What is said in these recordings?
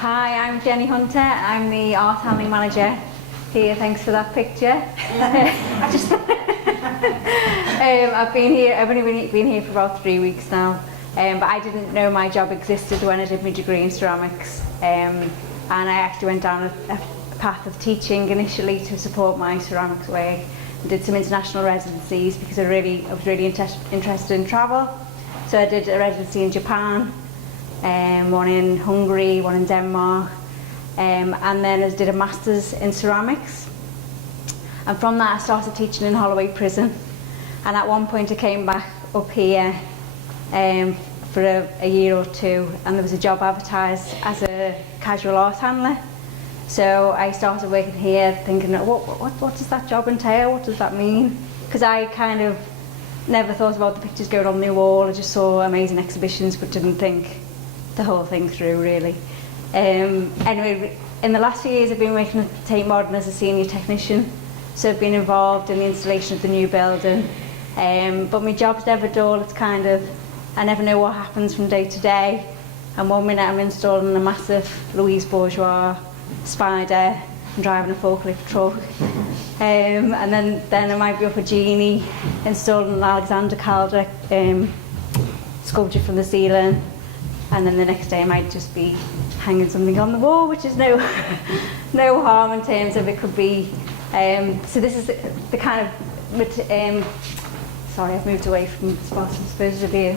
Hi, I'm Jenny Hunter. I'm the art handling manager here. Thanks for that picture. I've only been here for about 3 weeks now, but I didn't know my job existed when I did my degree in ceramics, and I actually went down a path of teaching initially to support my ceramics work. I did some international residencies because I was really interested in travel. So I did a residency in Japan, one in Hungary, one in Denmark, and then I did a master's in ceramics. And from that I started teaching in Holloway prison, and at one point I came back up here for a year or two, and there was a job advertised as a casual art handler. So I started working here thinking, what does that job entail? What does that mean? Because I kind of never thought about the pictures going on the wall. I just saw amazing exhibitions but didn't think the whole thing through really. Anyway, in the last few years I've been working at Tate Modern as a senior technician, so I've been involved in the installation of the new building, but my job's never dull. It's kind of, I never know what happens from day to day, and one minute I'm installing a massive Louise Bourgeois spider and driving a forklift truck, and then I might be up a genie installing an Alexander Calder sculpture from the ceiling, and then the next day I might just be hanging something on the wall, which is no harm in terms of it could be. So this is the kind of sorry, I've moved away from Spartan Spurs of view.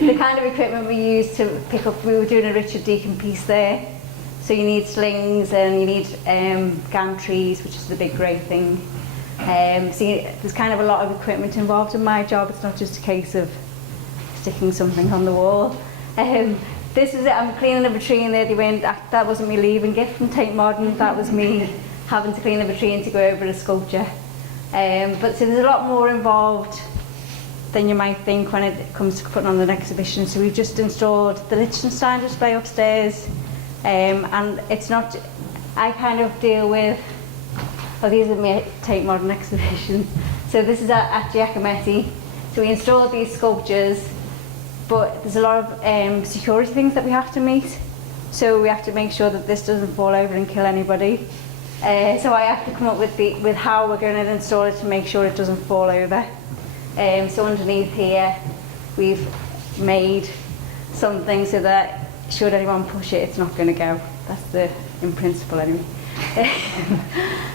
The kind of equipment we use to pick up. We were doing a Richard Deacon piece there. So you need slings and you need gantries, which is the big grey thing. There's kind of a lot of equipment involved in my job. It's not just a case of sticking something on the wall. This is it. I'm cleaning a vitrine there. That wasn't me leaving gift from Tate Modern. That was me having to clean the vitrine to go over a sculpture. But so there's a lot more involved than you might think when it comes to putting on an exhibition. So we've just installed the Liechtenstein display upstairs. And it's not, I kind of deal with, these are my Tate Modern exhibition. So this is at Giacometti. So we installed these sculptures, but there's a lot of security things that we have to meet. So we have to make sure that this doesn't fall over and kill anybody. So I have to come up with how we're going to install it to make sure it doesn't fall over. So underneath here, we've made something so that should anyone push it, it's not going to go. That's in principle anyway.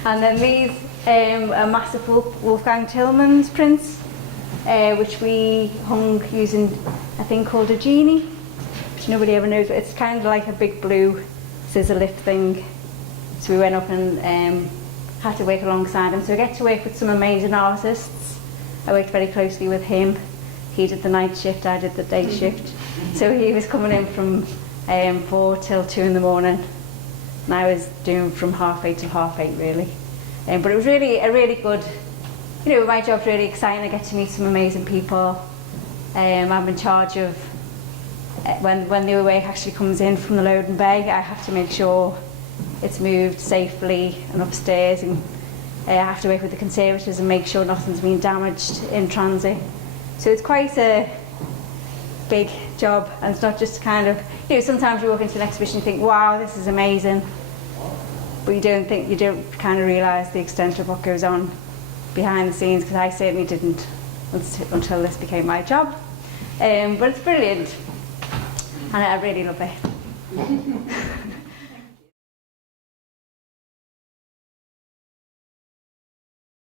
And then these are massive Wolfgang Tillmans prints, which we hung using a thing called a genie, which nobody ever knows, but it's kind of like a big blue scissor lift thing. So we went up and had to work alongside him. So I get to work with some amazing artists. I worked very closely with him. He did the night shift, I did the day shift. So he was coming in from 4 till 2 in the morning, and I was doing from 8:30 till 8:30 really. But it was really a really good, my job's really exciting. I get to meet some amazing people. I'm in charge of, when the work actually comes in from the loading bay, I have to make sure it's moved safely and upstairs, and I have to work with the conservators and make sure nothing's been damaged in transit. So it's quite a big job, and it's not just kind of, sometimes you walk into an exhibition and think, wow, this is amazing, but you don't kind of realise the extent of what goes on behind the scenes, because I certainly didn't until this became my job. But it's brilliant, and I really love it.